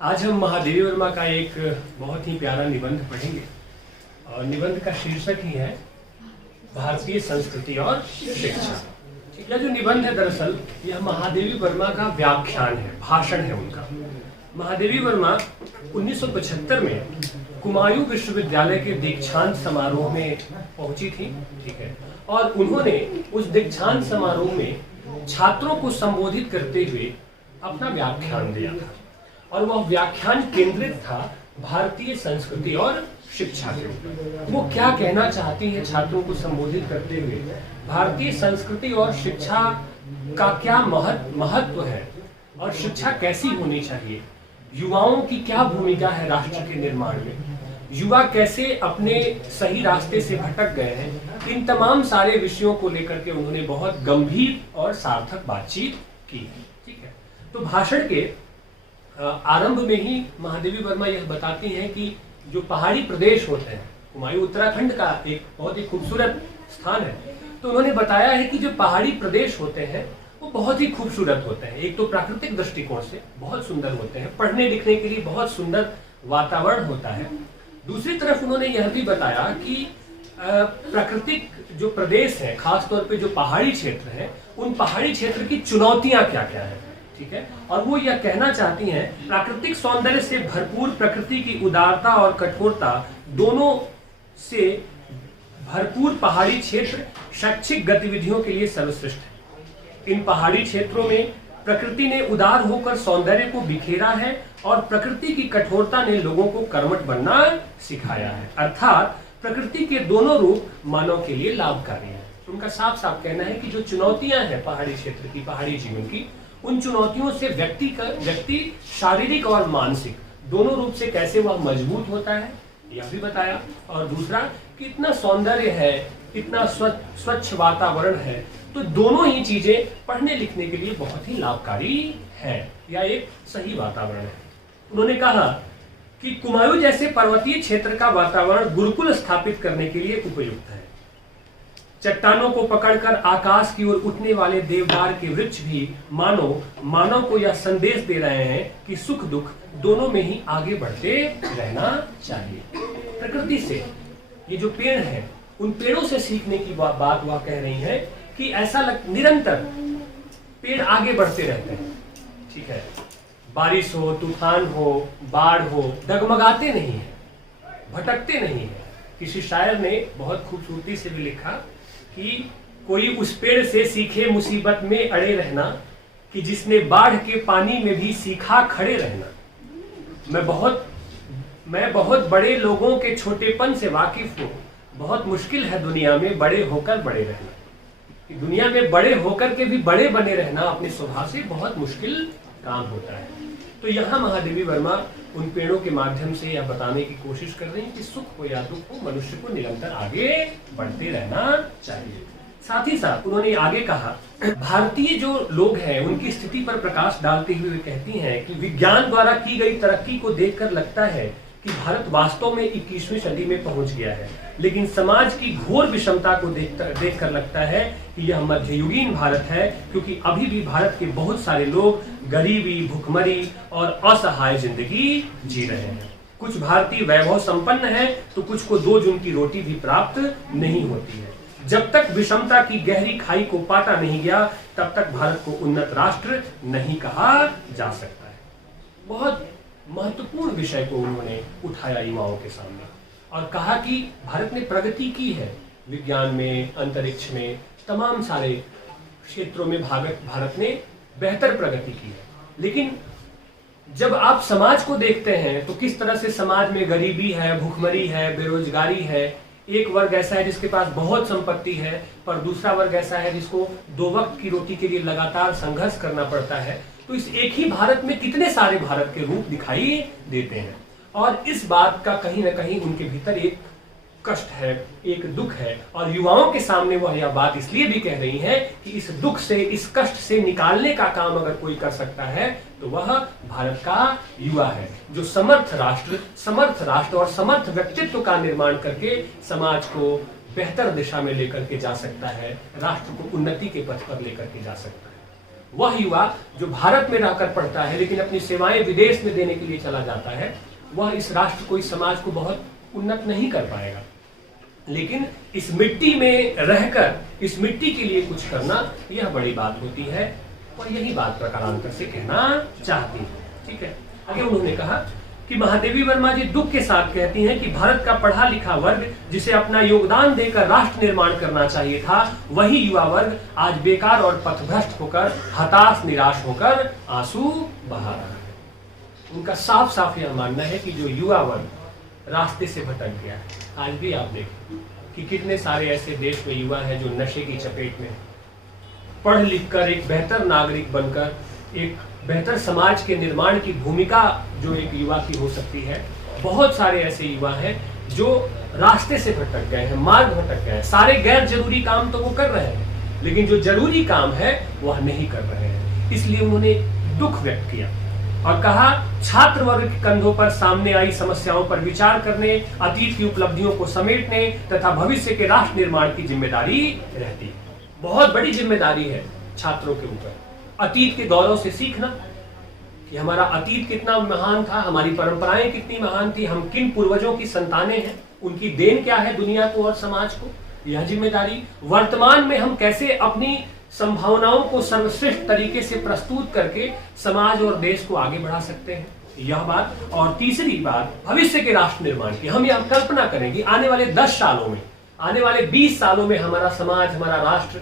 आज हम महादेवी वर्मा का एक बहुत ही प्यारा निबंध पढ़ेंगे और निबंध का शीर्षक ही है भारतीय संस्कृति और शिक्षा। यह जो निबंध है दरअसल यह महादेवी वर्मा का व्याख्यान है, भाषण है उनका। महादेवी वर्मा 1975 में कुमायूं विश्वविद्यालय के दीक्षांत समारोह में पहुंची थी, ठीक है, और उन्होंने उस दीक्षांत समारोह में छात्रों को संबोधित करते हुए अपना व्याख्यान दिया था और वह व्याख्यान केंद्रित था भारतीय संस्कृति और शिक्षा के ऊपर। वो क्या कहना चाहती हैं छात्रों को संबोधित करते हुए, भारतीय संस्कृति और शिक्षा का क्या महत्व है और शिक्षा कैसी होनी चाहिए, युवाओं की क्या भूमिका है राष्ट्र के निर्माण में, युवा कैसे अपने सही रास्ते से भटक गए हैं, इन तमाम सारे विषयों को लेकर के उन्होंने बहुत गंभीर और सार्थक बातचीत की। ठीक है, तो भाषण के आरंभ में ही महादेवी वर्मा यह बताती हैं कि जो पहाड़ी प्रदेश होते हैं, कुमायूं उत्तराखंड का एक बहुत ही खूबसूरत स्थान है, तो उन्होंने बताया है कि जो पहाड़ी प्रदेश होते हैं वो बहुत ही खूबसूरत होते हैं। एक तो प्राकृतिक दृष्टिकोण से बहुत सुंदर होते हैं, पढ़ने लिखने के लिए बहुत सुंदर वातावरण होता है। दूसरी तरफ उन्होंने यह भी बताया कि प्राकृतिक जो प्रदेश है, खासतौर पे जो पहाड़ी क्षेत्र है, उन पहाड़ी क्षेत्र की चुनौतियां क्या क्या है, ठीक है। और वो यह कहना चाहती हैं प्राकृतिक सौंदर्य से भरपूर प्रकृति की उदारता और कठोरता दोनों से भरपूर पहाड़ी क्षेत्र शैक्षिक गतिविधियों के लिए सर्वश्रेष्ठ है। इन पहाड़ी क्षेत्रों में प्रकृति ने उदार होकर सौंदर्य को बिखेरा है और प्रकृति की कठोरता ने लोगों को कर्मठ बनना सिखाया है, अर्थात प्रकृति के दोनों रूप मानव के लिए लाभकारी है। उनका साफ साफ कहना है कि जो चुनौतियां हैं पहाड़ी क्षेत्र की, पहाड़ी जीवन की, उन चुनौतियों से व्यक्ति शारीरिक और मानसिक दोनों रूप से कैसे वह मजबूत होता है यह भी बताया। और दूसरा, कितना सौंदर्य है, कितना स्वच्छ वातावरण है, तो दोनों ही चीजें पढ़ने लिखने के लिए बहुत ही लाभकारी है या एक सही वातावरण है। उन्होंने कहा कि कुमायूं जैसे पर्वतीय क्षेत्र का वातावरण गुरुकुल स्थापित करने के लिए उपयुक्त है। चट्टानों को पकड़कर आकाश की ओर उठने वाले देवदार के वृक्ष भी मानव को यह संदेश दे रहे हैं कि सुख दुख दोनों में ही आगे बढ़ते रहना चाहिए। प्रकृति से ये जो पेड़ है, उन पेड़ों से सीखने की बात वह कह रही है कि ऐसा निरंतर पेड़ आगे बढ़ते रहते हैं, ठीक है, बारिश हो, तूफान हो, बाढ़ हो, डगमगाते नहीं है, भटकते नहीं है। किसी शायर ने बहुत खूबसूरती से भी लिखा कि कोई उस पेड़ से सीखे मुसीबत में अड़े रहना कि जिसने बाढ़ के पानी में भी सीखा खड़े रहना। मैं बहुत बड़े लोगों के छोटेपन से वाकिफ हूँ, बहुत मुश्किल है दुनिया में बड़े होकर बड़े रहना। कि दुनिया में बड़े होकर के भी बड़े बने रहना अपने स्वभाव से बहुत मुश्किल काम होता है। तो यहाँ महादेवी वर्मा उन पेड़ों के माध्यम से यह बताने की कोशिश कर रही है कि सुख हो या दुख हो, मनुष्य को निरंतर आगे बढ़ते रहना चाहिए। साथ ही साथ उन्होंने आगे कहा, भारतीय जो लोग हैं उनकी स्थिति पर प्रकाश डालते हुए कहती हैं कि विज्ञान द्वारा की गई तरक्की को देखकर लगता है कि भारत वास्तव में 21वीं सदी में पहुंच गया है, लेकिन समाज की घोर विषमता को देखकर लगता है कि यह मध्ययुगीन भारत है, क्योंकि अभी भी भारत के बहुत सारे लोग गरीबी, भुखमरी और असहाय जिंदगी जी रहे हैं। कुछ भारतीय वैभव संपन्न है तो कुछ को 2 जून की रोटी भी प्राप्त नहीं होती है। जब तक विषमता की गहरी खाई को पाटा नहीं गया तब तक भारत को उन्नत राष्ट्र नहीं कहा जा सकता है। बहुत महत्वपूर्ण विषय को उन्होंने उठाया युवाओं के सामने और कहा कि भारत ने प्रगति की है, विज्ञान में, अंतरिक्ष में, तमाम सारे क्षेत्रों में भारत ने बेहतर प्रगति की है। लेकिन जब आप समाज को देखते हैं तो किस तरह से समाज में गरीबी है, भुखमरी है, बेरोजगारी है। एक वर्ग ऐसा है जिसके पास बहुत संपत्ति है, पर दूसरा वर्ग ऐसा है जिसको 2 वक्त की रोटी के लिए लगातार संघर्ष करना पड़ता है। तो इस एक ही भारत में कितने सारे भारत के रूप दिखाई देते हैं और इस बात का कहीं ना कहीं उनके भीतर एक कष्ट है, एक दुख है। और युवाओं के सामने वह यह बात इसलिए भी कह रही है कि इस दुख से, इस कष्ट से निकालने का काम अगर कोई कर सकता है तो वह भारत का युवा है, जो समर्थ राष्ट्र और समर्थ व्यक्तित्व का निर्माण करके समाज को बेहतर दिशा में लेकर के जा सकता है, राष्ट्र को उन्नति के पथ पर लेकर के जा सकता है। वह युवा जो भारत में रहकर पढ़ता है लेकिन अपनी सेवाएं विदेश में देने के लिए चला जाता है, वह इस राष्ट्र को, इस समाज को बहुत उन्नत नहीं कर पाएगा। लेकिन इस मिट्टी में रहकर इस मिट्टी के लिए कुछ करना, यह बड़ी बात होती है और यही बात प्रकारांतर से कहना चाहती है। ठीक है, आगे उन्होंने कहा कि महादेवी वर्मा जी दुख के साथ कहती हैं कि भारत का पढ़ा लिखा वर्ग जिसे अपना योगदान देकर राष्ट्र निर्माण करना चाहिए था, वही युवा वर्ग आज बेकार और पथभ्रष्ट होकर, हताश निराश होकर आंसू बहा रहा है। उनका साफ साफ यह मानना है कि जो युवा वर्ग रास्ते से भटक गया है। आज भी आप देखें कि कितने सारे ऐसे देश में युवा हैं जो नशे की चपेट में, पढ़ लिख कर एक बेहतर नागरिक बनकर एक बेहतर समाज के निर्माण की भूमिका जो एक युवा की हो सकती है। बहुत सारे ऐसे युवा हैं जो रास्ते से भटक गए हैं, मार्ग भटक गए हैं। सारे गैर जरूरी काम तो वो कर रहे हैं, लेकिन जो जरूरी काम है वह नहीं कर रहे हैं। इसलिए उन्होंने दुख व्यक्त किया और कहा, छात्र वर्ग के कंधों पर सामने आई समस्याओं पर विचार करने, अतीत की उपलब्धियों को समेटने तथा भविष्य के राष्ट्र निर्माण की जिम्मेदारी रहती है। बहुत बड़ी जिम्मेदारी है छात्रों के ऊपर। अतीत के गौरव से सीखना कि हमारा अतीत कितना महान था, हमारी परंपराएं कितनी महान थी, हम किन पूर्वजों की संतानें हैं, उनकी देन क्या है दुनिया को और समाज को, यह जिम्मेदारी। वर्तमान में हम कैसे अपनी संभावनाओं को सर्वश्रेष्ठ तरीके से प्रस्तुत करके समाज और देश को आगे बढ़ा सकते हैं, यह बात। और तीसरी बात, भविष्य के राष्ट्र निर्माण की। हम यह कल्पना करेंगे आने वाले 10 सालों में, आने वाले 20 सालों में हमारा समाज, हमारा राष्ट्र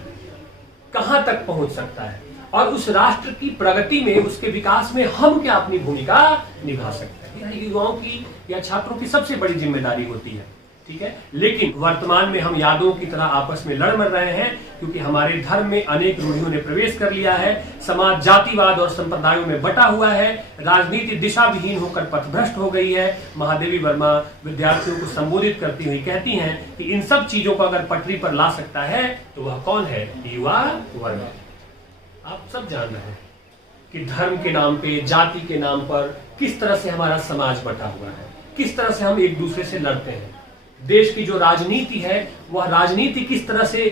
कहां तक पहुंच सकता है और उस राष्ट्र की प्रगति में, उसके विकास में हम क्या अपनी भूमिका निभा सकते हैं। युवाओं की या छात्रों की सबसे बड़ी जिम्मेदारी होती है। ठीक है, लेकिन वर्तमान में हम यादों की तरह आपस में लड़ मर रहे हैं क्योंकि हमारे धर्म में अनेक रूढ़ियों ने प्रवेश कर लिया है। समाज जातिवाद और संप्रदायों में बटा हुआ है। राजनीति दिशा विहीन होकर पथभ्रष्ट हो गई है। महादेवी वर्मा विद्यार्थियों को संबोधित करती हुई कहती हैं कि इन सब चीजों को अगर पटरी पर ला सकता है तो वह कौन है? युवा वर्ग। आप सब जान रहे हैं कि धर्म के नाम पे, जाति के नाम पर किस तरह से हमारा समाज बटा हुआ है, किस तरह से हम एक दूसरे से लड़ते हैं। देश की जो राजनीति है वह राजनीति किस तरह से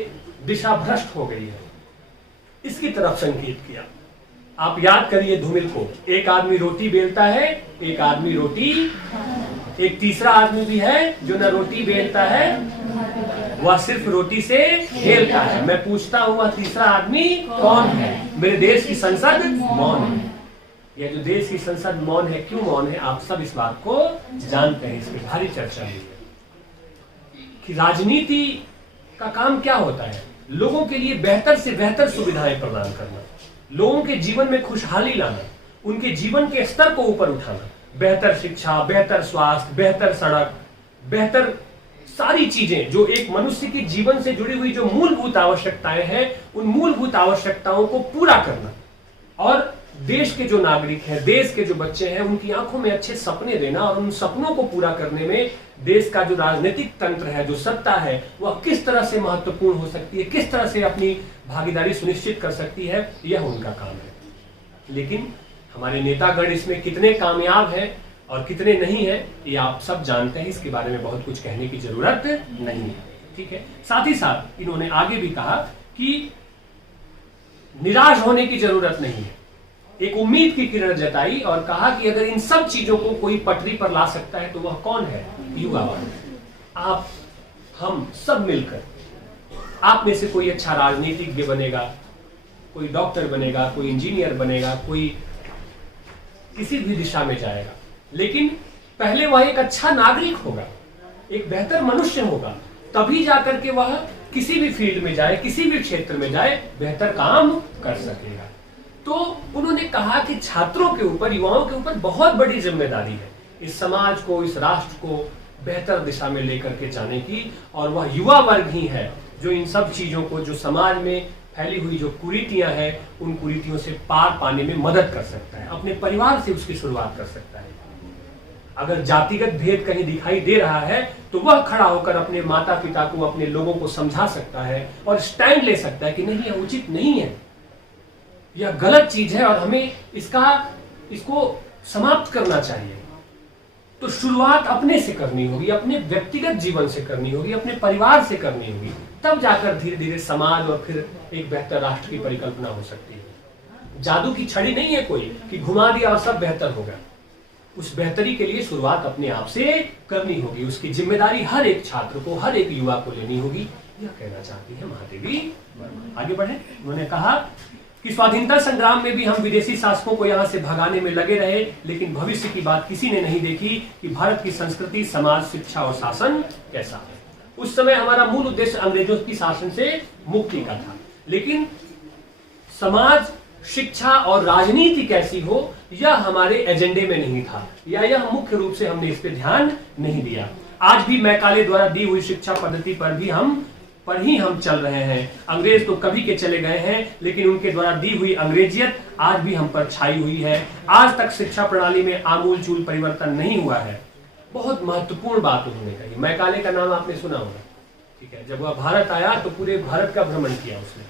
दिशा भ्रष्ट हो गई है, इसकी तरफ संकेत किया। आप याद करिए धूमिल को, एक आदमी रोटी बेलता है, एक आदमी रोटी, एक तीसरा आदमी भी है जो न रोटी बेलता है, वह सिर्फ रोटी से खेलता है। मैं पूछता हूं वह तीसरा आदमी कौन है? मेरे देश की संसद मौन है। यह जो देश की संसद मौन है, क्यों मौन है? आप सब इस बात को जानते हैं, इसमें भारी चर्चा हुई है कि राजनीति का काम क्या होता है? लोगों के लिए बेहतर से बेहतर सुविधाएं प्रदान करना, लोगों के जीवन में खुशहाली लाना, उनके जीवन के स्तर को ऊपर उठाना, बेहतर शिक्षा, बेहतर स्वास्थ्य, बेहतर सड़क, बेहतर सारी चीजें जो एक मनुष्य के जीवन से जुड़ी हुई जो मूलभूत आवश्यकताएं हैं, उन मूलभूत आवश्यकताओं को पूरा करना। और देश के जो नागरिक हैं, देश के जो बच्चे हैं, उनकी आंखों में अच्छे सपने देना और उन सपनों को पूरा करने में देश का जो राजनीतिक तंत्र है, जो सत्ता है, वह किस तरह से महत्वपूर्ण हो सकती है, किस तरह से अपनी भागीदारी सुनिश्चित कर सकती है, यह उनका काम है। लेकिन हमारे नेतागण इसमें कितने कामयाब हैं और कितने नहीं है, ये आप सब जानते हैं। इसके बारे में बहुत कुछ कहने की जरूरत नहीं है। ठीक है, साथ ही साथ इन्होंने आगे भी कहा कि निराश होने की जरूरत नहीं है। एक उम्मीद की किरण जताई और कहा कि अगर इन सब चीजों को कोई पटरी पर ला सकता है तो वह कौन है? युवा वर्ग। आप, हम सब मिलकर, आप में से कोई अच्छा राजनीतिज्ञ बनेगा, कोई डॉक्टर बनेगा, कोई इंजीनियर बनेगा, कोई किसी भी दिशा में जाएगा, लेकिन पहले वह एक अच्छा नागरिक होगा, एक बेहतर मनुष्य होगा, तभी जाकर के वह किसी भी फील्ड में जाए, किसी भी क्षेत्र में जाए, बेहतर काम कर सकेगा। तो उन्होंने कहा कि छात्रों के ऊपर, युवाओं के ऊपर बहुत बड़ी जिम्मेदारी है इस समाज को, इस राष्ट्र को बेहतर दिशा में लेकर के जाने की, और वह युवा वर्ग ही है जो इन सब चीजों को, जो समाज में फैली हुई जो कुरीतियां हैं, उन कुरीतियों से पार पाने में मदद कर सकता है। अपने परिवार से उसकी शुरुआत कर सकता है। अगर जातिगत भेद कहीं दिखाई दे रहा है तो वह खड़ा होकर अपने माता पिता को, अपने लोगों को समझा सकता है और स्टैंड ले सकता है कि नहीं, यह उचित नहीं है, यह गलत चीज है और हमें इसको समाप्त करना चाहिए। तो शुरुआत अपने से करनी होगी, अपने व्यक्तिगत जीवन से करनी होगी, अपने परिवार से करनी होगी, तब जाकर धीरे धीरे समाज और फिर एक बेहतर राष्ट्र की परिकल्पना हो सकती है। जादू की छड़ी नहीं है कोई कि घुमा दिया और सब बेहतर होगा। उस बेहतरी के लिए शुरुआत अपने आप से करनी होगी। उसकी जिम्मेदारी हर एक छात्र को, हर एक युवा को लेनी होगी। यह कहना चाहती है महादेवी वर्मा। आगे बढ़े। उन्होंने कहा कि स्वाधीनता संग्राम में भी हम विदेशी शासकों को यहां से भगाने में लगे रहे, लेकिन भविष्य की बात किसी ने नहीं देखी कि भारत की संस्कृति, समाज, शिक्षा और शासन कैसा है। उस समय हमारा मूल उद्देश्य अंग्रेजों की शासन से मुक्ति का था, लेकिन समाज, शिक्षा और राजनीति कैसी हो यह हमारे एजेंडे में नहीं था, या यह मुख्य रूप से हमने इस पे ध्यान नहीं दिया। आज भी मैकाले द्वारा दी हुई शिक्षा पद्धति पर ही हम चल रहे हैं। अंग्रेज तो कभी के चले गए हैं, लेकिन उनके द्वारा दी हुई अंग्रेजियत आज भी हम पर छाई हुई है। आज तक शिक्षा प्रणाली में आमूल-चूल परिवर्तन नहीं हुआ है। बहुत महत्वपूर्ण बात उन्होंने कही। मैकाले का नाम आपने सुना होगा, ठीक है। जब वह भारत आया तो पूरे भारत का भ्रमण किया उसने,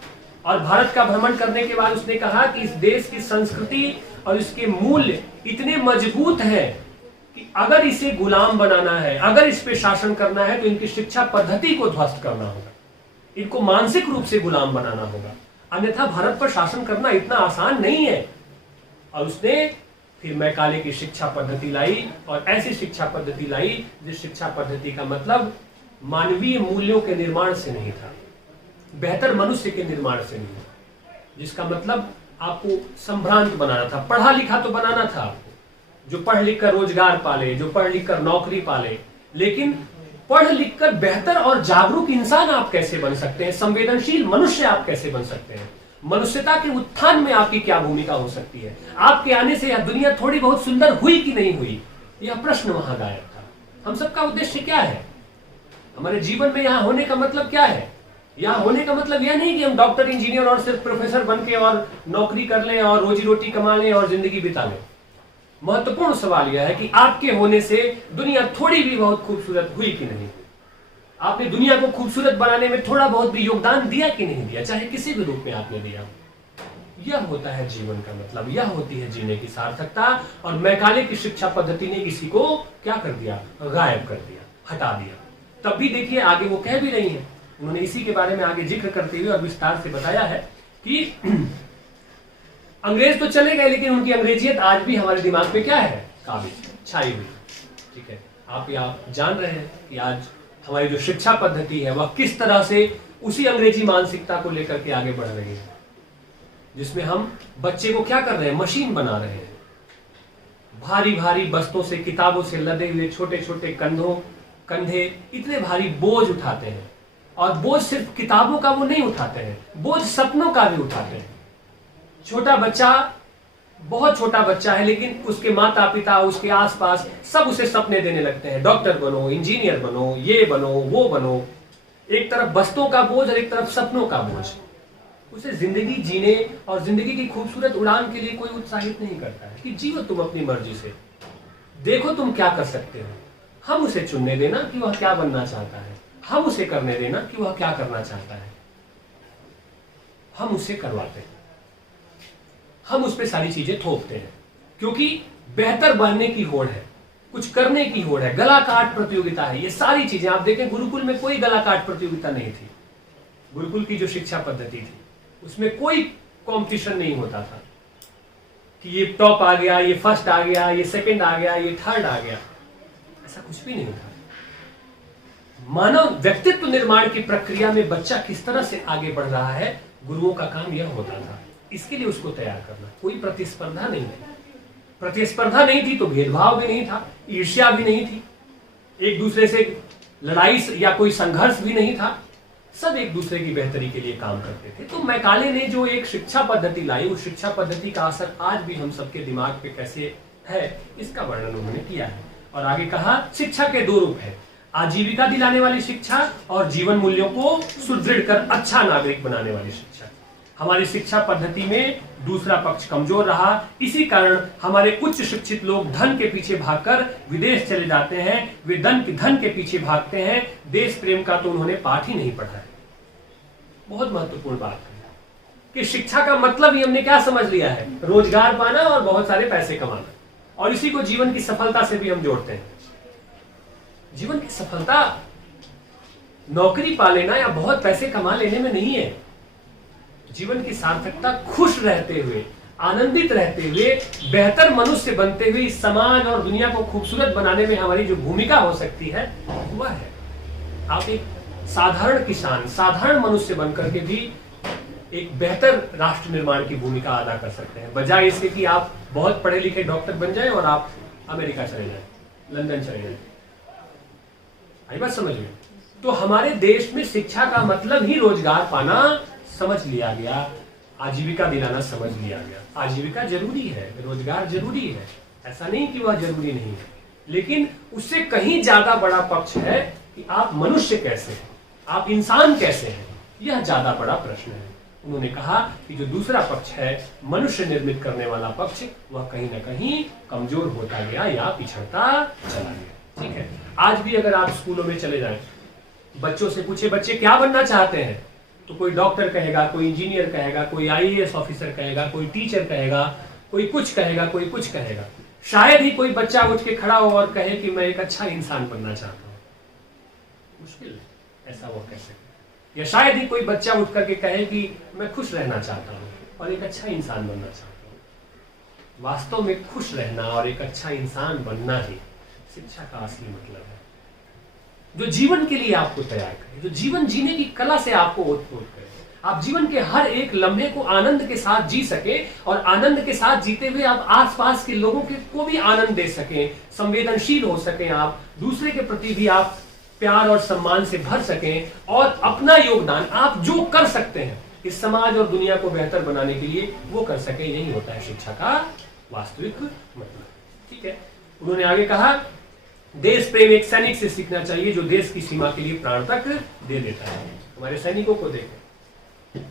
और भारत का भ्रमण करने के बाद उसने कहा कि इस देश की संस्कृति और इसके मूल्य इतने मजबूत हैं कि अगर इसे गुलाम बनाना है, अगर इस पे शासन करना है, तो इनकी शिक्षा पद्धति को ध्वस्त करना होगा, इनको मानसिक रूप से गुलाम बनाना होगा, अन्यथा भारत पर शासन करना इतना आसान नहीं है। और उसने फिर मैकाले की शिक्षा पद्धति लाई, और ऐसी शिक्षा पद्धति लाई जिस शिक्षा पद्धति का मतलब मानवीय मूल्यों के निर्माण से नहीं था, बेहतर मनुष्य के निर्माण से नहीं था, जिसका मतलब आपको संभ्रांत बनाना था। पढ़ा लिखा तो बनाना था आपको, जो पढ़ लिख कर रोजगार पाले, जो पढ़ लिख कर नौकरी पाले, लेकिन पढ़ लिख कर बेहतर और जागरूक इंसान आप कैसे बन सकते हैं, संवेदनशील मनुष्य आप कैसे बन सकते हैं, मनुष्यता के उत्थान में आपकी क्या भूमिका हो सकती है, आपके आने से यह दुनिया थोड़ी बहुत सुंदर हुई कि नहीं हुई, यह प्रश्न वहां गायब था। हम सबका उद्देश्य क्या है, हमारे जीवन में यहाँ होने का मतलब क्या है। यहाँ होने का मतलब यह नहीं कि हम डॉक्टर, इंजीनियर और सिर्फ प्रोफेसर बन के और नौकरी कर लें और रोजी रोटी कमा लें और जिंदगी बिता लें। महत्वपूर्ण सवाल यह है कि आपके होने से दुनिया थोड़ी भी बहुत खूबसूरत हुई कि नहीं, आपने दुनिया को खूबसूरत बनाने में थोड़ा बहुत भी योगदान दिया कि नहीं दिया, चाहे किसी भी रूप में आपने दिया। यह होता है जीवन का मतलब, यह होती है जीने की सार्थकता। और मैकाले की शिक्षा पद्धति ने इसी को क्या कर दिया, गायब कर दिया, हटा दिया। तब भी देखिए आगे वो कह भी रही है, उन्होंने इसी के बारे में आगे जिक्र करते हुए और विस्तार से बताया है कि अंग्रेज तो चले गए, लेकिन उनकी अंग्रेजियत आज भी हमारे दिमाग में क्या है, काबिज छाई हुई। ठीक है, आप जान रहे हैं कि आज हमारी जो शिक्षा पद्धति है वह किस तरह से उसी अंग्रेजी मानसिकता को लेकर के आगे बढ़ रही है, जिसमें हम बच्चे को क्या कर रहे हैं, मशीन बना रहे हैं। भारी भारी बस्तों से, किताबों से लदे हुए छोटे छोटे कंधे इतने भारी बोझ उठाते हैं, और बोझ सिर्फ किताबों का वो नहीं उठाते हैं, बोझ सपनों का भी उठाते हैं। छोटा बच्चा, बहुत छोटा बच्चा है, लेकिन उसके माता पिता, उसके आसपास सब उसे सपने देने लगते हैं, डॉक्टर बनो, इंजीनियर बनो, ये बनो, वो बनो। एक तरफ बस्तों का बोझ और एक तरफ सपनों का बोझ। उसे जिंदगी जीने और जिंदगी की खूबसूरत उड़ान के लिए कोई उत्साहित नहीं करता है कि जियो तुम अपनी मर्जी से, देखो तुम क्या कर सकते हो। हम उसे चुनने देना कि वह क्या बनना चाहता है, हम उसे करने देना कि वह क्या करना चाहता है। हम उससे करवाते हैं, हम उस पर सारी चीजें थोपते हैं, क्योंकि बेहतर बनने की होड़ है, कुछ करने की होड़ है, गला काट प्रतियोगिता है। ये सारी चीजें आप देखें, गुरुकुल में कोई गला काट प्रतियोगिता नहीं थी। गुरुकुल की जो शिक्षा पद्धति थी उसमें कोई कंपटीशन नहीं होता था कि ये टॉप आ गया, ये फर्स्ट आ गया, ये सेकंड आ गया, ये थर्ड आ गया, ऐसा कुछ भी नहीं था। मानव व्यक्तित्व निर्माण की प्रक्रिया में बच्चा किस तरह से आगे बढ़ रहा है, गुरुओं का काम यह होता था। इसके लिए उसको तैयार करना। कोई प्रतिस्पर्धा नहीं थी, प्रतिस्पर्धा नहीं थी तो भेदभाव भी नहीं था, ईर्ष्या भी नहीं थी, एक दूसरे से लड़ाई या कोई संघर्ष भी नहीं था, सब एक दूसरे की बेहतरी के लिए काम करते थे। तो मैकाले ने जो एक शिक्षा पद्धति लाई, उस शिक्षा पद्धति का असर आज भी हम सबके दिमाग पे कैसे है, इसका वर्णन उन्होंने किया है। और आगे कहा, शिक्षा के दो रूप है, आजीविका दिलाने वाली शिक्षा और जीवन मूल्यों को सुदृढ़ कर अच्छा नागरिक बनाने वाली शिक्षा। हमारी शिक्षा पद्धति में दूसरा पक्ष कमजोर रहा, इसी कारण हमारे उच्च शिक्षित लोग धन के पीछे भागकर विदेश चले जाते हैं। वे धन के पीछे भागते हैं, देश प्रेम का तो उन्होंने पाठ ही नहीं पढ़ा है। बहुत महत्वपूर्ण बात है कि शिक्षा का मतलब ही हमने क्या समझ लिया है, रोजगार पाना और बहुत सारे पैसे कमाना, और इसी को जीवन की सफलता से भी हम जोड़ते हैं। जीवन की सफलता नौकरी पा लेना या बहुत पैसे कमा लेने में नहीं है। जीवन की सार्थकता खुश रहते हुए, आनंदित रहते हुए बेहतर मनुष्य बनते हुए इस समाज और दुनिया को खूबसूरत बनाने में हमारी जो भूमिका हो सकती है वह है। आप एक साधारण किसान, साधारण मनुष्य बनकर के भी एक बेहतर राष्ट्र निर्माण की भूमिका अदा कर सकते हैं, बजाय इसके कि आप बहुत पढ़े लिखे डॉक्टर बन जाएं और आप अमेरिका चले जाएं, लंदन चले जाएं। आई बात समझ में? तो हमारे देश में शिक्षा का मतलब ही रोजगार पाना समझ लिया गया, आजीविका दिलाना समझ लिया गया। आजीविका जरूरी है, रोजगार जरूरी है, ऐसा नहीं कि वह जरूरी नहीं है, लेकिन उससे कहीं ज्यादा बड़ा पक्ष है कि आप मनुष्य कैसे हैं, आप इंसान कैसे हैं, यह ज्यादा बड़ा प्रश्न है। उन्होंने कहा कि जो दूसरा पक्ष है, मनुष्य निर्मित करने वाला पक्ष, वह कहीं ना कहीं कमजोर होता गया या पिछड़ता चला गया। ठीक है, आज भी अगर आप स्कूलों में चले जाएं, बच्चों से पूछे बच्चे क्या बनना चाहते हैं, तो कोई डॉक्टर कहेगा, कोई इंजीनियर कहेगा, कोई आईएएस ऑफिसर कहेगा, कोई टीचर कहेगा, कोई कुछ कहेगा, कोई कुछ कहेगा। शायद ही कोई बच्चा उठ के खड़ा हो और कहे कि मैं एक अच्छा इंसान बनना चाहता हूं। मुश्किल है ऐसा वो कह सके। या शायद ही कोई बच्चा उठ करके कहे कि मैं खुश रहना चाहता हूं और एक अच्छा इंसान बनना चाहता हूं। वास्तव में खुश रहना और एक अच्छा इंसान बनना ही शिक्षा का असली मतलब है, जो जीवन के लिए आपको तैयार करे, जो जीवन जीने की कला से आपको ओतप्रोत करे, आप जीवन के हर एक लम्हे को आनंद के साथ जी सके और आनंद के साथ जीते हुए आप आसपास के लोगों को भी आनंद दे सकें, संवेदनशील हो सकें, आप दूसरे के प्रति भी आप प्यार और सम्मान से भर सकें और अपना योगदान आप जो कर सकते हैं इस समाज और दुनिया को बेहतर बनाने के लिए वो कर सकें। यही होता है शिक्षा का वास्तविक मतलब। ठीक है, उन्होंने आगे कहा देश प्रेम एक सैनिक से सीखना चाहिए जो देश की सीमा के लिए प्राण तक दे देता है। हमारे सैनिकों को देखें,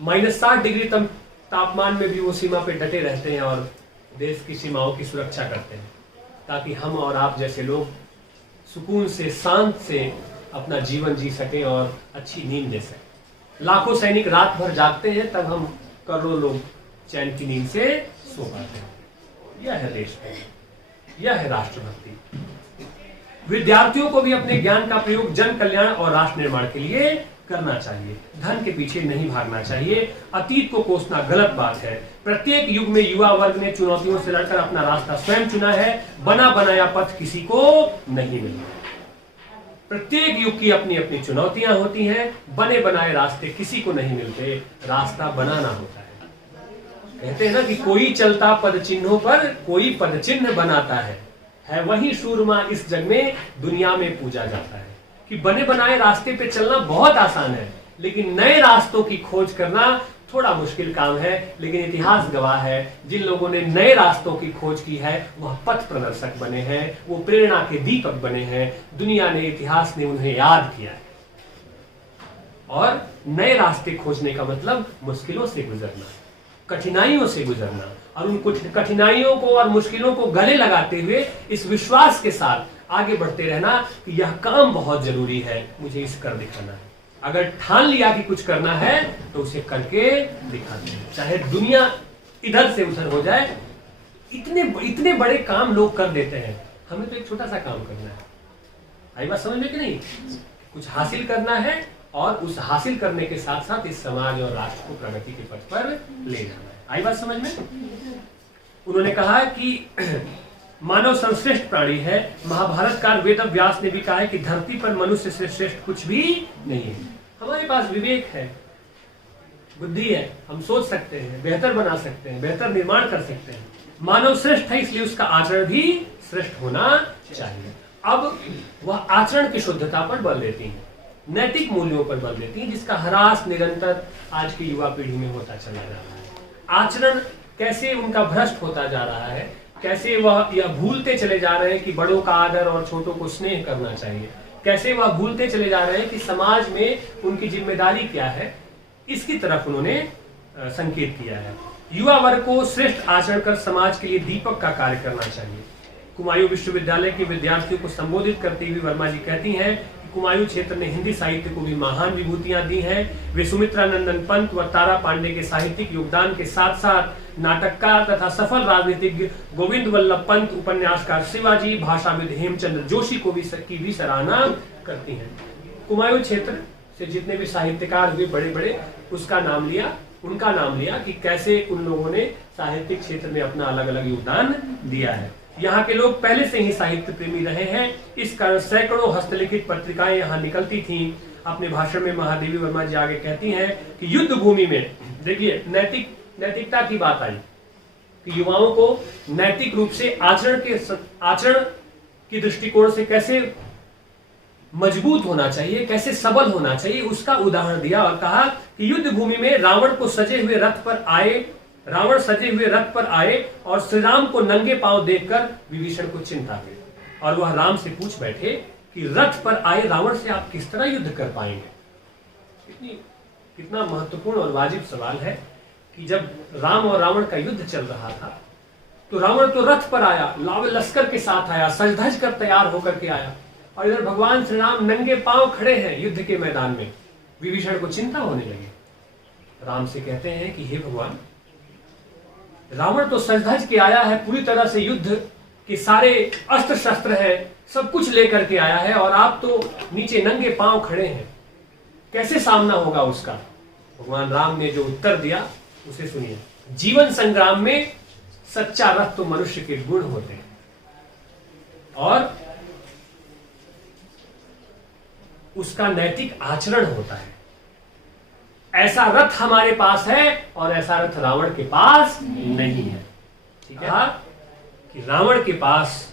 -60 डिग्री तापमान में भी वो सीमा पे डटे रहते हैं और देश की सीमाओं की सुरक्षा करते हैं, ताकि हम और आप जैसे लोग सुकून से, शांत से अपना जीवन जी सकें और अच्छी नींद ले सकें। लाखों सैनिक रात भर जागते हैं, तब हम करोड़ों लोग चैन की नींद से सो पाते हैं। यह है देश प्रेम, यह है राष्ट्रभक्ति। विद्यार्थियों को भी अपने ज्ञान का प्रयोग जन कल्याण और राष्ट्र निर्माण के लिए करना चाहिए, धन के पीछे नहीं भागना चाहिए। अतीत को कोसना गलत बात है। प्रत्येक युग में युवा वर्ग ने चुनौतियों से लड़कर अपना रास्ता स्वयं चुना है, बना बनाया पथ किसी को नहीं मिलता। प्रत्येक युग की अपनी अपनी चुनौतियां होती हैं, बने बनाए रास्ते किसी को नहीं मिलते, रास्ता बनाना होता है। कहते हैं ना कि कोई चलता पद चिन्हों पर, कोई पद चिन्ह बनाता है वही सूरमा इस जग में दुनिया में पूजा जाता है। कि बने बनाए रास्ते पे चलना बहुत आसान है, लेकिन नए रास्तों की खोज करना थोड़ा मुश्किल काम है। लेकिन इतिहास गवाह है, जिन लोगों ने नए रास्तों की खोज की है वह पथ प्रदर्शक बने हैं, वो प्रेरणा के दीपक बने हैं। दुनिया ने, इतिहास ने उन्हें याद किया है। और नए रास्ते खोजने का मतलब मुश्किलों से गुजरना, कठिनाइयों से गुजरना, और उन कुछ कठिनाइयों को और मुश्किलों को गले लगाते हुए इस विश्वास के साथ आगे बढ़ते रहना कि यह काम बहुत जरूरी है, मुझे इस कर दिखाना है। अगर ठान लिया कि कुछ करना है तो उसे करके दिखाते हैं, चाहे दुनिया इधर से उधर हो जाए। इतने बड़े काम लोग कर देते हैं, हमें तो एक छोटा सा काम करना है। आई बात समझ में कि नहीं? कुछ हासिल करना है और उस हासिल करने के साथ साथ इस समाज और राष्ट्र को प्रगति के पथ पर ले जाना है। आई बात समझ में? उन्होंने कहा कि मानव सर्वश्रेष्ठ प्राणी है। महाभारतकार वेद व्यास ने भी कहा है कि धरती पर मनुष्य से श्रेष्ठ कुछ भी नहीं है। हमारे पास विवेक है, बुद्धि है, हम सोच सकते हैं, बेहतर बना सकते हैं, बेहतर निर्माण कर सकते हैं। मानव श्रेष्ठ है, इसलिए उसका आचरण भी श्रेष्ठ होना चाहिए। अब वह आचरण की शुद्धता पर बल देती है, नैतिक मूल्यों पर बल देती है, जिसका ह्रास निरंतर आज की युवा पीढ़ी में होता चला जा रहा है। आचरण कैसे उनका भ्रष्ट होता जा रहा है, कैसे वह यह भूलते चले जा रहे हैं कि बड़ों का आदर और छोटों को स्नेह करना चाहिए, कैसे वह भूलते चले जा रहे हैं कि समाज में उनकी जिम्मेदारी क्या है, इसकी तरफ उन्होंने संकेत किया है। युवा वर्ग को श्रेष्ठ आचरण कर समाज के लिए दीपक का कार्य करना चाहिए। कुमायूं विश्वविद्यालय के विद्यार्थियों को संबोधित करते हुए वर्मा जी कहती हैं कि कुमायूं क्षेत्र ने हिंदी साहित्य को भी महान विभूतियां दी हैं। वे सुमित्रा नंदन पंत व तारा पांडे के साहित्यिक योगदान के साथ साथ नाटककार तथा सफल राजनीतिज्ञ गोविंद वल्लभ पंत, उपन्यासकार शिवाजी, भाषाविद हेमचंद्र जोशी को भी सराहना करती हैं। कुमायूं क्षेत्र से जितने भी साहित्यकार हुए बड़े बड़े, उसका नाम लिया उनका नाम लिया कि कैसे उन लोगों ने साहित्यिक क्षेत्र में अपना अलग अलग योगदान दिया है। यहाँ के लोग पहले से ही साहित्य प्रेमी रहे हैं, इस कारण सैकड़ों हस्तलिखित पत्रिकाएं यहाँ निकलती थीं। अपने भाषण में महादेवी वर्मा जी आगे कहती हैं कि युद्ध भूमि में, देखिए नैतिकता की बात आई कि युवाओं को नैतिक रूप से आचरण की दृष्टिकोण से कैसे मजबूत होना चाहिए, कैसे सबल होना चाहिए, उसका उदाहरण दिया और कहा कि युद्ध भूमि में रावण सजे हुए रथ पर आए और श्री राम को नंगे पांव देखकर विभीषण को चिंता हुई और वह राम से पूछ बैठे कि रथ पर आए रावण से आप किस तरह युद्ध कर पाएंगे। कितना महत्वपूर्ण और वाजिब सवाल है कि जब राम और रावण का युद्ध चल रहा था तो रावण तो रथ पर आया, लावे लश्कर के साथ आया, सज धज कर तैयार होकर के आया, और इधर भगवान श्री राम नंगे पांव खड़े हैं युद्ध के मैदान में। विभीषण को चिंता होने लगी। राम से कहते हैं कि हे भगवान, रावण तो सज धज के आया है, पूरी तरह से युद्ध के सारे अस्त्र शस्त्र है, सब कुछ लेकर के आया है, और आप तो नीचे नंगे पांव खड़े हैं, कैसे सामना होगा उसका। भगवान राम ने जो उत्तर दिया उसे सुनिए। जीवन संग्राम में सच्चा रथ तो मनुष्य के गुण होते हैं, और उसका नैतिक आचरण होता है। ऐसा रथ हमारे पास है और ऐसा रथ रावण के पास नहीं है। ठीक है कि रावण के पास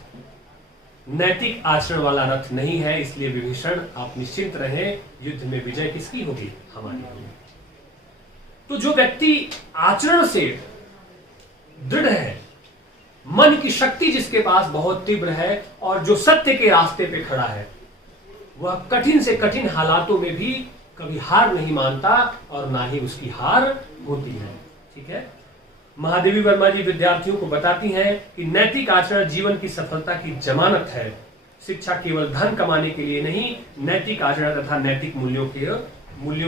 नैतिक आचरण वाला रथ नहीं है, इसलिए विभीषण आप निश्चिंत रहें, युद्ध में विजय किसकी होगी? हमारी होगी। तो जो व्यक्ति आचरण से दृढ़ है, मन की शक्ति जिसके पास बहुत तीव्र है और जो सत्य के रास्ते पे खड़ा है, वह कठिन से कठिन हालातों में भी कभी हार नहीं मानता और ना ही उसकी हार होती है। ठीक है, महादेवी वर्मा जी विद्यार्थियों को बताती हैं कि नैतिक आचरण जीवन की सफलता की जमानत है। शिक्षा केवल धन कमाने के लिए नहीं, नैतिक आचरण तथा नैतिक मूल्यों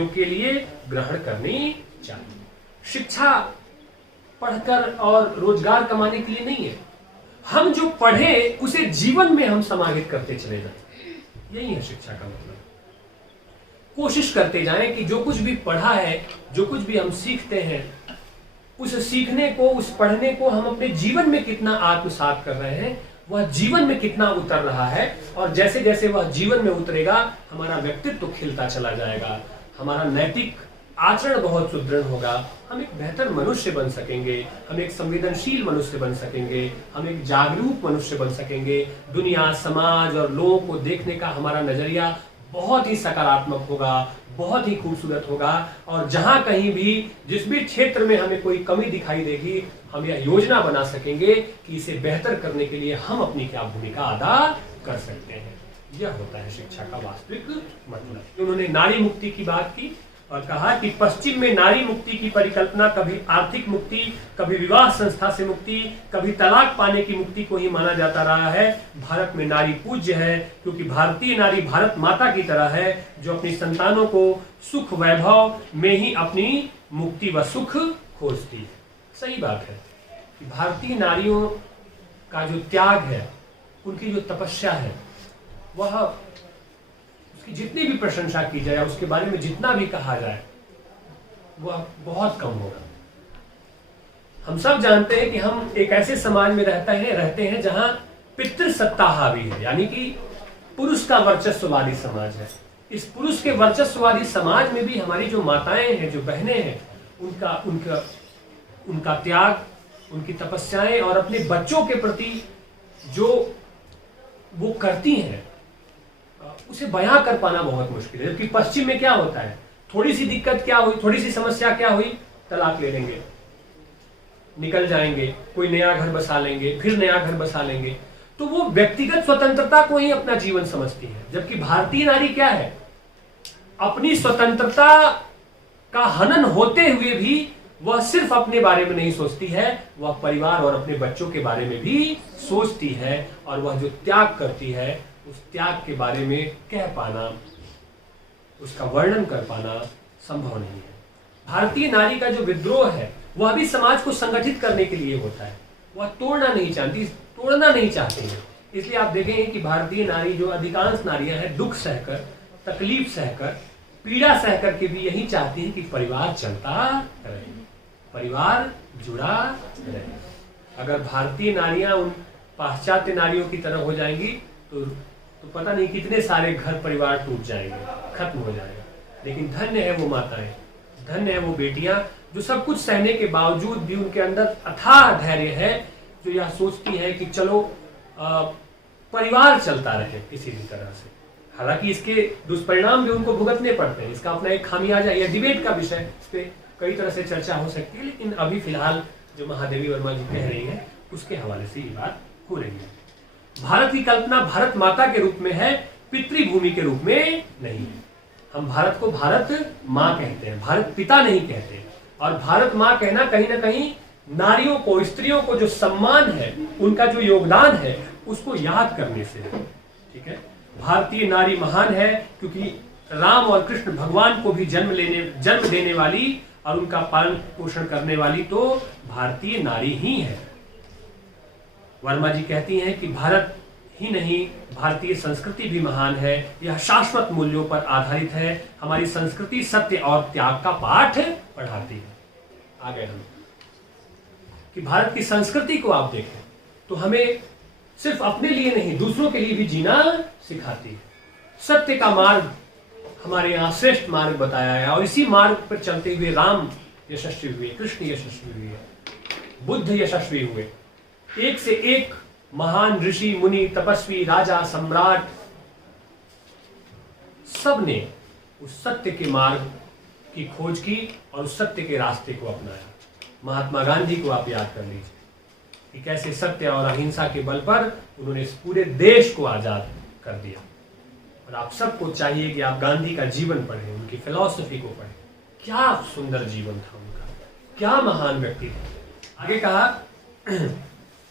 के लिए ग्रहण करनी चाहिए। शिक्षा पढ़कर और रोजगार कमाने के लिए नहीं है, हम जो पढ़े उसे जीवन में हम समाहित करते चले जाए, यही है शिक्षा का मतलब। कोशिश करते जाएं कि जो कुछ भी पढ़ा है, जो कुछ भी हम सीखते हैं, उस सीखने को, उस पढ़ने को हम अपने जीवन में कितना आत्मसात कर रहे हैं, वह जीवन में कितना उतर रहा है, और जैसे जैसे वह जीवन में उतरेगा हमारा व्यक्तित्व खिलता चला जाएगा, हमारा नैतिक आचरण बहुत सुदृढ़ होगा, हम एक बेहतर मनुष्य बन सकेंगे, हम एक संवेदनशील मनुष्य बन सकेंगे, हम एक जागरूक मनुष्य बन सकेंगे। दुनिया, समाज और लोगों को देखने का हमारा नजरिया बहुत ही सकारात्मक होगा, बहुत ही खूबसूरत होगा, और जहां कहीं भी जिस भी क्षेत्र में हमें कोई कमी दिखाई देगी, हम यह योजना बना सकेंगे कि इसे बेहतर करने के लिए हम अपनी क्या भूमिका अदा कर सकते हैं। यह होता है शिक्षा का वास्तविक मतलब। उन्होंने नारी मुक्ति की बात की और कहा कि पश्चिम में नारी मुक्ति की परिकल्पना कभी आर्थिक मुक्ति, कभी विवाह संस्था से मुक्ति, कभी तलाक पाने की मुक्ति को ही माना जाता रहा है। भारत में नारी पूज्य है क्योंकि भारतीय नारी भारत माता की तरह है, जो अपनी संतानों को सुख वैभव में ही अपनी मुक्ति व सुख खोजती है। सही बात है कि भारतीय नारियों का जो त्याग है, उनकी जो तपस्या है, वह उसकी जितनी भी प्रशंसा की जाए, उसके बारे में जितना भी कहा जाए, वह बहुत कम होगा। हम सब जानते हैं कि हम एक ऐसे समाज में रहते हैं जहां पितृसत्ता हावी है, यानी कि पुरुष का वर्चस्ववादी समाज है। इस पुरुष के वर्चस्ववादी समाज में भी हमारी जो माताएं हैं, जो बहनें हैं, उनका त्याग, उनकी तपस्याएं और अपने बच्चों के प्रति जो वो करती हैं, उसे बयां कर पाना बहुत मुश्किल है। जबकि पश्चिम में क्या होता है, थोड़ी सी दिक्कत क्या हुई, थोड़ी सी समस्या क्या हुई, तलाक ले लेंगे, निकल जाएंगे, कोई नया घर बसा लेंगे, फिर नया घर बसा लेंगे। तो वो व्यक्तिगत स्वतंत्रता को ही अपना जीवन समझती है। जबकि भारतीय नारी क्या है, अपनी स्वतंत्रता का हनन होते हुए भी वह सिर्फ अपने बारे में नहीं सोचती है, वह परिवार और अपने बच्चों के बारे में भी सोचती है, और वह जो त्याग करती है, उस त्याग के बारे में कह पाना, उसका वर्णन कर पाना संभव नहीं है। भारतीय नारी का जो विद्रोह है, वह भी समाज को संगठित करने के लिए होता है। वह तोड़ना नहीं चाहती है। इसलिए आप देखेंगे कि भारतीय नारी, जो अधिकांश नारियां हैं, दुख सहकर, तकलीफ सहकर पीड़ा सह करके भी यही चाहती हैं कि परिवार चलता रहे, परिवार जुड़ा रहे। अगर भारतीय नारियां उन पाश्चात्य नारियों की तरह हो जाएंगी तो पता नहीं कितने सारे घर परिवार टूट जाएंगे, खत्म हो जाएगा। लेकिन धन्य है वो माताएं, धन्य है वो बेटियां जो सब कुछ सहने के बावजूद भी उनके अंदर अथाह धैर्य है, जो यह सोचती है कि चलो परिवार चलता रहे किसी भी तरह से। हालांकि इसके दुष्परिणाम भी उनको भुगतने पड़ते हैं, इसका अपना एक खामियाजा, यह डिबेट का विषय, इस पे कई तरह से चर्चा हो सकती है। लेकिन अभी फिलहाल जो महादेवी वर्मा जी कह रही हैं उसके हवाले से ये बात हो रही है। भारत की कल्पना भारत माता के रूप में है, पितृभूमि के रूप में नहीं है। हम भारत को भारत माँ कहते हैं, भारत पिता नहीं कहते। और भारत माँ कहना कहीं ना कहीं नारियों को, स्त्रियों को जो सम्मान है, उनका जो योगदान है, उसको याद करने से है। ठीक है, भारतीय नारी महान है क्योंकि राम और कृष्ण भगवान को भी जन्म देने वाली और उनका पालन पोषण करने वाली तो भारतीय नारी ही है। वर्मा जी कहती हैं कि भारत ही नहीं, भारतीय संस्कृति भी महान है, यह शाश्वत मूल्यों पर आधारित है। हमारी संस्कृति सत्य और त्याग का पाठ पढ़ाती है। आगे हम कि भारत की संस्कृति को आप देखें तो हमें सिर्फ अपने लिए नहीं, दूसरों के लिए भी जीना सिखाती है। सत्य का मार्ग हमारे यहाँ श्रेष्ठ मार्ग बताया है और इसी मार्ग पर चलते हुए राम यशस्वी हुए, कृष्ण यशस्वी हुए, बुद्ध यशस्वी हुए। एक से एक महान ऋषि, मुनि, तपस्वी, राजा, सम्राट, सब ने उस सत्य के मार्ग की खोज की और उस सत्य के रास्ते को अपनाया। महात्मा गांधी को आप याद कर लीजिए कि कैसे सत्य और अहिंसा के बल पर उन्होंने इस पूरे देश को आजाद कर दिया। और आप सबको चाहिए कि आप गांधी का जीवन पढ़ें, उनकी फिलॉसफी को पढ़ें। क्या सुंदर जीवन था उनका, क्या महान व्यक्ति थे। आगे कहा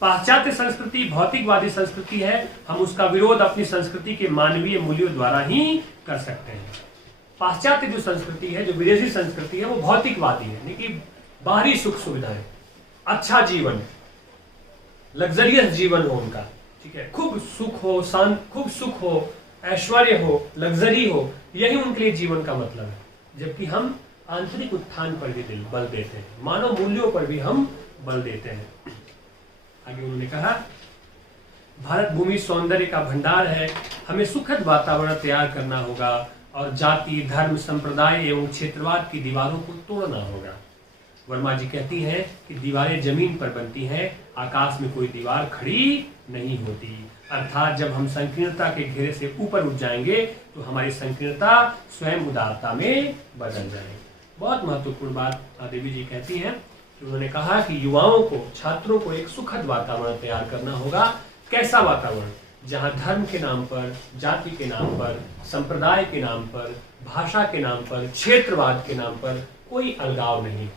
पाश्चात्य संस्कृति भौतिकवादी संस्कृति है, हम उसका विरोध अपनी संस्कृति के मानवीय मूल्यों द्वारा ही कर सकते हैं। पाश्चात्य जो संस्कृति है, जो विदेशी संस्कृति है, वो भौतिकवादी है, यानी कि बाहरी सुख सुविधाएं, अच्छा जीवन, लग्जरियस जीवन हो उनका। ठीक है, खूब सुख हो, खूब सुख हो, ऐश्वर्य हो, लग्जरी हो, यही उनके लिए जीवन का मतलब है। जबकि हम आंतरिक उत्थान पर भी बल देते हैं, मानव मूल्यों पर भी हम बल देते हैं। आगे उन्होंने कहा भारत भूमि सौंदर्य का भंडार है, हमें सुखद वातावरण तैयार करना होगा और जाति, धर्म, संप्रदाय एवं क्षेत्रवाद की दीवारों को तोड़ना होगा। वर्मा जी कहती हैं कि दीवारें जमीन पर बनती हैं, आकाश में कोई दीवार खड़ी नहीं होती। अर्थात जब हम संकीर्णता के घेरे से ऊपर उठ जाएंगे तो हमारी संकीर्णता स्वयं उदारता में बदल जाएगी। बहुत महत्वपूर्ण बात देवी जी कहती हैं कि उन्होंने कहा कि युवाओं को, छात्रों को एक सुखद वातावरण तैयार करना होगा। कैसा वातावरण? जहां धर्म के नाम पर, जाति के नाम पर, संप्रदाय के नाम पर, भाषा के नाम पर, क्षेत्रवाद के नाम पर कोई अलगाव नहीं।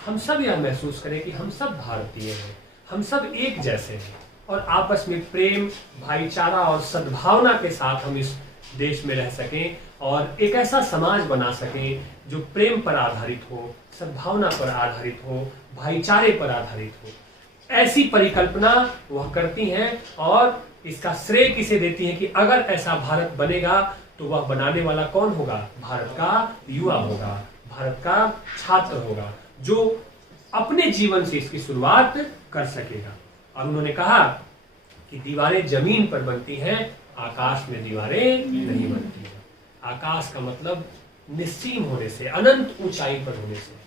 हम सब यह महसूस करें कि हम सब भारतीय हैं, हम सब एक जैसे हैं और आपस में प्रेम, भाईचारा और सद्भावना के साथ हम इस देश में रह सकें और एक ऐसा समाज बना सकें जो प्रेम पर आधारित हो, सद्भावना पर आधारित हो, भाईचारे पर आधारित हो। ऐसी परिकल्पना वह करती हैं और इसका श्रेय किसे देती हैं कि अगर ऐसा भारत बनेगा तो वह बनाने वाला कौन होगा? भारत का युवा होगा, भारत का छात्र होगा, जो अपने जीवन से इसकी शुरुआत कर सकेगा। और उन्होंने कहा कि दीवारें जमीन पर बनती हैं, आकाश में दीवारें नहीं बनती हैं। आकाश का मतलब निस्सीम होने से, अनंत ऊंचाई पर होने से,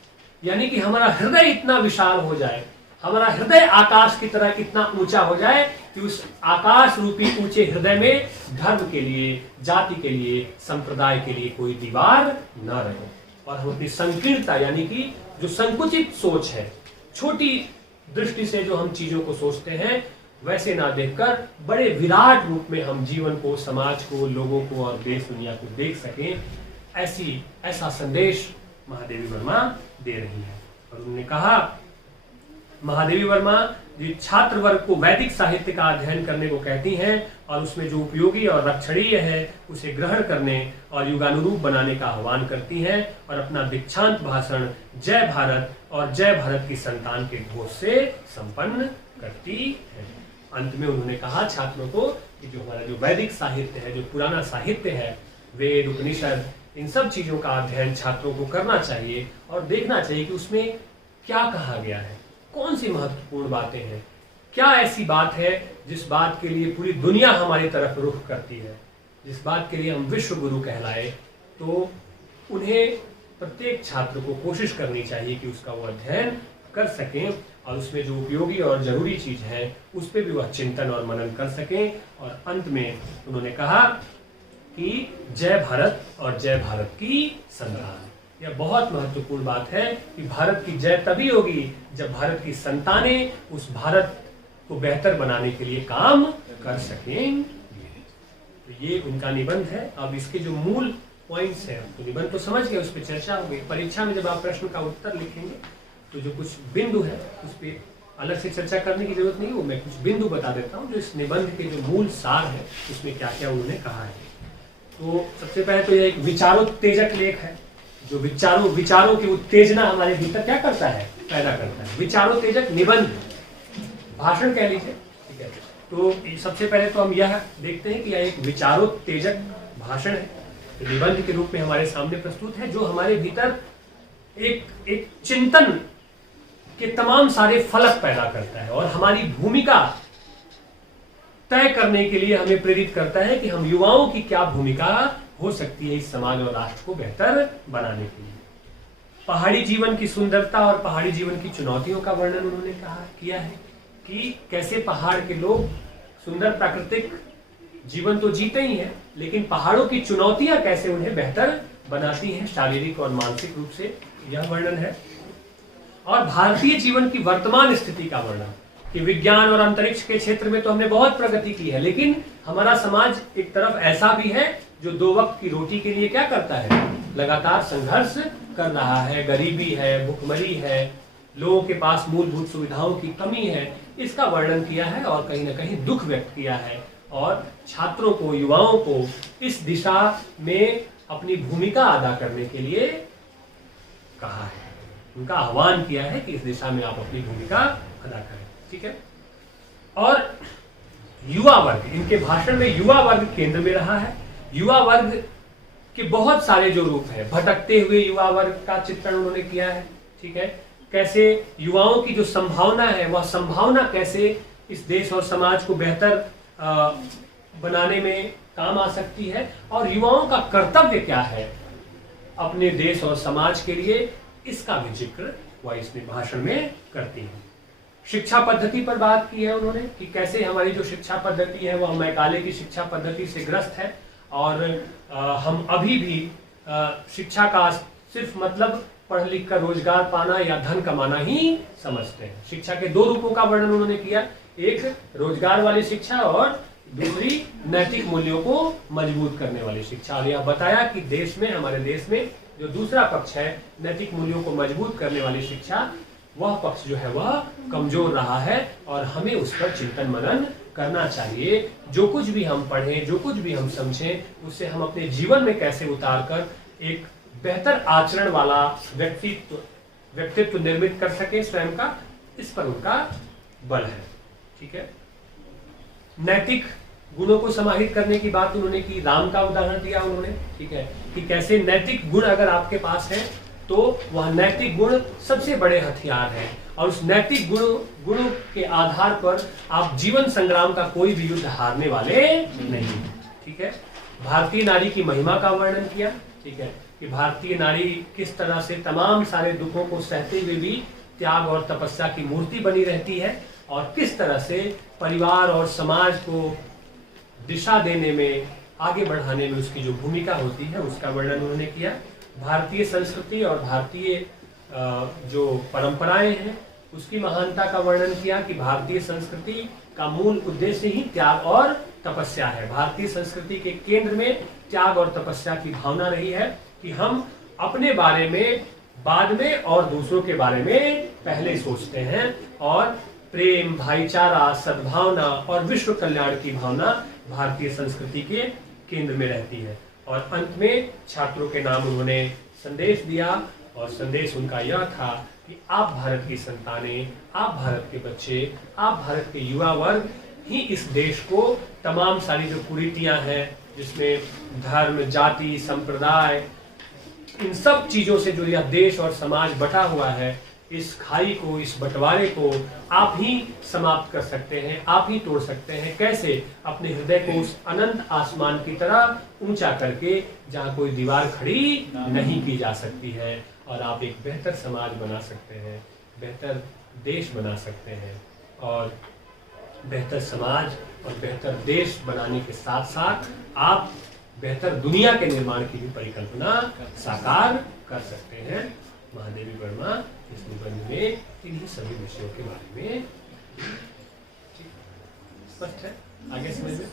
यानी कि हमारा हृदय इतना विशाल हो जाए, हमारा हृदय आकाश की तरह इतना ऊंचा हो जाए कि उस आकाश रूपी ऊंचे हृदय में धर्म के लिए, जाति के लिए, संप्रदाय के लिए कोई दीवार न रहे और हम अपनी संकीर्णता, यानी कि जो संकुचित सोच है, छोटी दृष्टि से जो हम चीजों को सोचते हैं, वैसे ना देखकर बड़े विराट रूप में हम जीवन को, समाज को, लोगों को और देश दुनिया को देख सकें, ऐसा संदेश महादेवी वर्मा दे रही है। और उन्होंने कहा महादेवी वर्मा जो छात्र वर्ग को वैदिक साहित्य का अध्ययन करने को कहती हैं और उसमें जो उपयोगी और रक्षणीय है उसे ग्रहण करने और युगानुरूप बनाने का आह्वान करती हैं और अपना दीक्षांत भाषण जय भारत और जय भारत की संतान के घोष से संपन्न करती है। अंत में उन्होंने कहा छात्रों को कि जो हमारा जो वैदिक साहित्य है, जो पुराना साहित्य है, वेद, उपनिषद, इन सब चीज़ों का अध्ययन छात्रों को करना चाहिए और देखना चाहिए कि उसमें क्या कहा गया है, कौन सी महत्वपूर्ण बातें हैं, क्या ऐसी बात है जिस बात के लिए पूरी दुनिया हमारी तरफ रुख करती है, जिस बात के लिए हम विश्व गुरु कहलाए। तो उन्हें प्रत्येक छात्र को कोशिश करनी चाहिए कि उसका वो अध्ययन कर सकें और उसमें जो उपयोगी और जरूरी चीज है उस पर भी वह चिंतन और मनन कर सकें। और अंत में उन्होंने कहा कि जय भारत और जय भारत की संतान। यह बहुत महत्वपूर्ण बात है कि भारत की जय तभी होगी जब भारत की संतानें उस भारत को बेहतर बनाने के लिए काम कर सकें। तो ये उनका निबंध है। अब इसके जो मूल पॉइंट्स हैं, तो निबंध तो समझ गए, उस पर चर्चा हो गई। परीक्षा में जब आप प्रश्न का उत्तर लिखेंगे तो जो कुछ बिंदु है उस पर अलग से चर्चा करने की जरूरत नहीं है, वो मैं कुछ बिंदु बता देता हूँ जो इस निबंध के जो मूल सार है उसमें क्या क्या उन्होंने कहा है। तो सबसे पहले तो यह एक विचारोत्तेजक लेख है, जो विचारों की उत्तेजना हमारे भीतर क्या करता है, पैदा करता है। विचारोत्तेजक निबंध, भाषण कह लीजिए, ठीक है। तो सबसे पहले तो हम यह देखते हैं कि यह एक विचारोत्तेजक भाषण है, तो निबंध के रूप में हमारे सामने प्रस्तुत है, जो हमारे भीतर एक चिंतन के तमाम सारे फलक पैदा करता है और हमारी भूमिका तय करने के लिए हमें प्रेरित करता है कि हम युवाओं की क्या भूमिका हो सकती है इस समाज और राष्ट्र को बेहतर बनाने के लिए। पहाड़ी जीवन की सुंदरता और पहाड़ी जीवन की चुनौतियों का वर्णन उन्होंने किया है कि कैसे पहाड़ के लोग सुंदर प्राकृतिक जीवन तो जीते ही हैं, लेकिन पहाड़ों की चुनौतियां कैसे उन्हें बेहतर बनाती हैं शारीरिक और मानसिक रूप से, यह वर्णन है। और भारतीय जीवन की वर्तमान स्थिति का वर्णन कि विज्ञान और अंतरिक्ष के क्षेत्र में तो हमने बहुत प्रगति की है, लेकिन हमारा समाज एक तरफ ऐसा भी है जो 2 वक्त की रोटी के लिए क्या करता है, लगातार संघर्ष कर रहा है। गरीबी है, भुखमरी है, लोगों के पास मूलभूत सुविधाओं की कमी है, इसका वर्णन किया है और कहीं ना कहीं दुख व्यक्त किया है और छात्रों को, युवाओं को इस दिशा में अपनी भूमिका अदा करने के लिए कहा है, उनका आह्वान किया है कि इस दिशा में आप अपनी भूमिका अदा करें, ठीक है। और युवा वर्ग, इनके भाषण में युवा वर्ग केंद्र में रहा है। युवा वर्ग के बहुत सारे जो रूप है, भटकते हुए युवा वर्ग का चित्रण उन्होंने किया है, ठीक है। कैसे युवाओं की जो संभावना है, वह संभावना कैसे इस देश और समाज को बेहतर बनाने में काम आ सकती है और युवाओं का कर्तव्य क्या है अपने देश और समाज के लिए, इसका भी जिक्र वह इसमें भाषण में करती है। शिक्षा पद्धति पर बात की है उन्होंने कि कैसे हमारी जो शिक्षा पद्धति है वह मैकाले की शिक्षा पद्धति से ग्रस्त है और हम अभी भी शिक्षा का सिर्फ मतलब पढ़ लिख कर रोजगार पाना या धन कमाना ही समझते हैं। शिक्षा के 2 रूपों का वर्णन उन्होंने किया, एक रोजगार वाली शिक्षा और दूसरी नैतिक मूल्यों को मजबूत करने वाली शिक्षा। और यह बताया कि देश में, हमारे देश में जो दूसरा पक्ष है नैतिक मूल्यों को मजबूत करने वाली शिक्षा, वह पक्ष जो है वह कमजोर रहा है और हमें उस पर चिंतन मनन करना चाहिए। जो कुछ भी हम पढ़ें, जो कुछ भी हम समझें, उससे हम अपने जीवन में कैसे उतार कर एक बेहतर आचरण वाला व्यक्तित्व निर्मित कर सके स्वयं का, इस पर उनका बल है, ठीक है। नैतिक गुणों को समाहित करने की बात उन्होंने की, राम का उदाहरण दिया उन्होंने, ठीक है, कि कैसे नैतिक गुण अगर आपके पास है तो वह नैतिक गुण सबसे बड़े हथियार है और उस नैतिक गुणों के आधार पर आप जीवन संग्राम का कोई भी युद्ध हारने वाले नहीं, ठीक है। भारतीय नारी की महिमा का वर्णन किया, ठीक है, कि भारतीय नारी किस तरह से तमाम सारे दुखों को सहते हुए भी त्याग और तपस्या की मूर्ति बनी रहती है और किस तरह से परिवार और समाज को दिशा देने में, आगे बढ़ाने में उसकी जो भूमिका होती है उसका वर्णन उन्होंने किया। भारतीय संस्कृति और भारतीय जो परंपराएं हैं उसकी महानता का वर्णन किया कि भारतीय संस्कृति का मूल उद्देश्य ही त्याग और तपस्या है। भारतीय संस्कृति के केंद्र में त्याग और तपस्या की भावना रही है कि हम अपने बारे में बाद में और दूसरों के बारे में पहले सोचते हैं और प्रेम, भाईचारा, सद्भावना और विश्व कल्याण की भावना भारतीय संस्कृति के केंद्र में रहती है। और अंत में छात्रों के नाम उन्होंने संदेश दिया और संदेश उनका यह था कि आप भारत की संतानें, आप भारत के बच्चे, आप भारत के युवा वर्ग ही इस देश को तमाम सारी जो कुरीतियां हैं जिसमें धर्म, जाति, संप्रदाय इन सब चीजों से जो यह देश और समाज बटा हुआ है, इस खाई को, इस बंटवारे को आप ही समाप्त कर सकते हैं, आप ही तोड़ सकते हैं। कैसे? अपने हृदय को उस अनंत आसमान की तरह ऊंचा करके, जहां कोई दीवार खड़ी नहीं की जा सकती है, और आप एक बेहतर समाज बना सकते हैं, बेहतर देश बना सकते हैं। और बेहतर समाज और बेहतर देश बनाने के साथ साथ आप बेहतर दुनिया के निर्माण की भी परिकल्पना साकार कर सकते हैं। महादेवी वर्मा इस निबंध में इन्हीं सभी विषयों के बारे में स्पष्ट है। आगे समझ में